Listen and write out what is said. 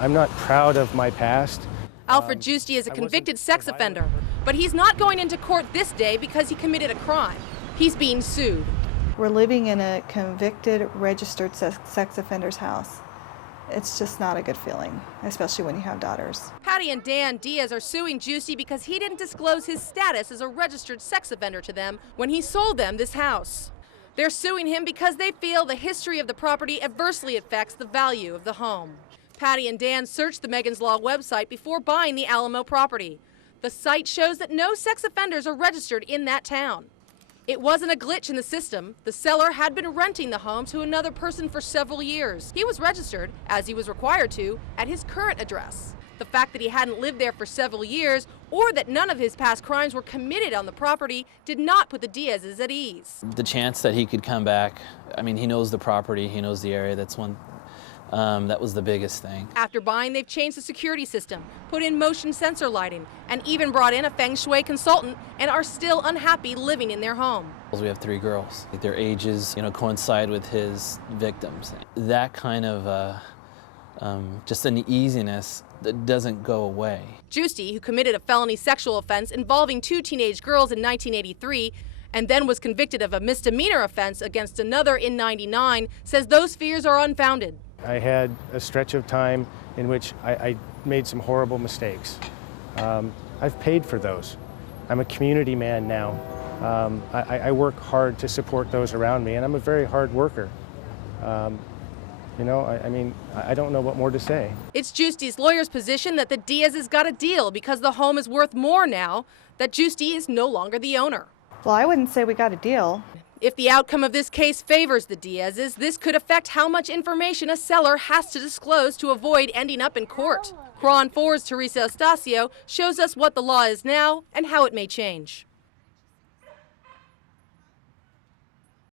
I'm not proud of my past. Alfred Giusti is a convicted sex offender, but he's not going into court this day because he committed a crime. He's being sued. We're living in a convicted, registered sex offender's house. It's just not a good feeling, especially when you have daughters. Patty and Dan Diaz are suing Giusti because he didn't disclose his status as a registered sex offender to them when he sold them this house. They're suing him because they feel the history of the property adversely affects the value of the home. Patty and Dan searched the Megan's Law website before buying the Alamo property. The site shows that no sex offenders are registered in that town. It wasn't a glitch in the system. The seller had been renting the home to another person for several years. He was registered, as he was required to, at his current address. The fact that he hadn't lived there for several years or that none of his past crimes were committed on the property did not put the Diazes at ease. The chance that he could come back, I mean, he knows the property, he knows the area, that's one. That was the biggest thing. After buying, they've changed the security system, put in motion sensor lighting, and even brought in a feng shui consultant and are still unhappy living in their home. We have 3 girls. Their ages, coincide with his victims. That kind of just an easiness that doesn't go away. Giusti, who committed a felony sexual offense involving 2 teenage girls in 1983, and then was convicted of a misdemeanor offense against another in '99, says those fears are unfounded. I had a stretch of time in which I made some horrible mistakes. I've paid for those. I'm a community man now. I work hard to support those around me, and I'm a very hard worker. I don't know what more to say. It's Giusti's lawyer's position that the Diazes got a deal because the home is worth more now, that Giusti is no longer the owner. Well, I wouldn't say we got a deal. If the outcome of this case favors the Diazes, this could affect how much information a seller has to disclose to avoid ending up in court. Cron 4's Teresa Estacio shows us what the law is now and how it may change.